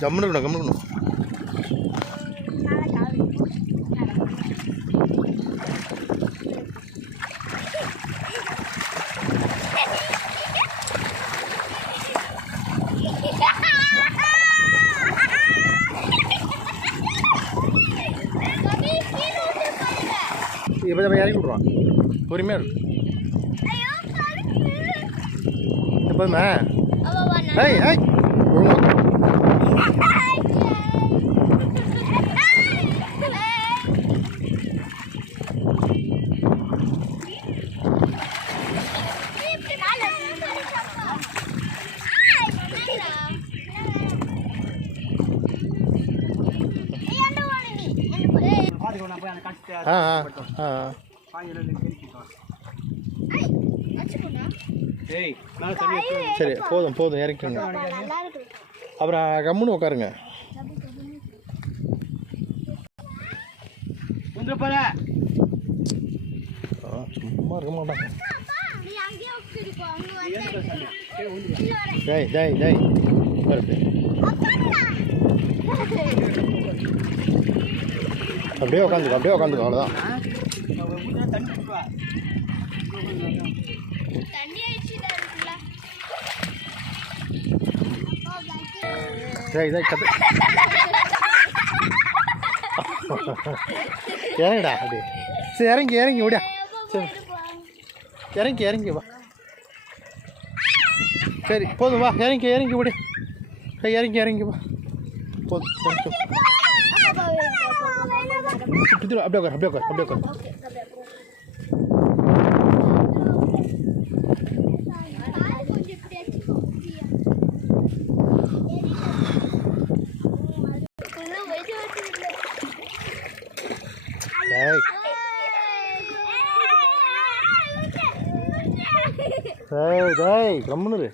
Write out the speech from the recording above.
கம்முன்னு கம்முன்னு இப்போ இறக்கி விட்ருவான் பொறுமையாக எப்போதுமே ஏய் ஏய் சரி போதும் போதும் இறக்கிங்க அப்புறம் கம்முன்னு உட்காருங்க சும்மா இருக்க மாட்டாங்க ஜெய் ஜெய் ஜெய் அப்படியே உட்காந்துக்கோ அவ்வளோதான் ஜெய் ஜெய் கத்து இறங்கிடா அப்படி சரி இறங்கி விடியா சரி இறங்கி வா சரி போதும் வா இறங்கி விடு இறங்கி வா போதும் அப்படியே உட்கார் கம்முன்னு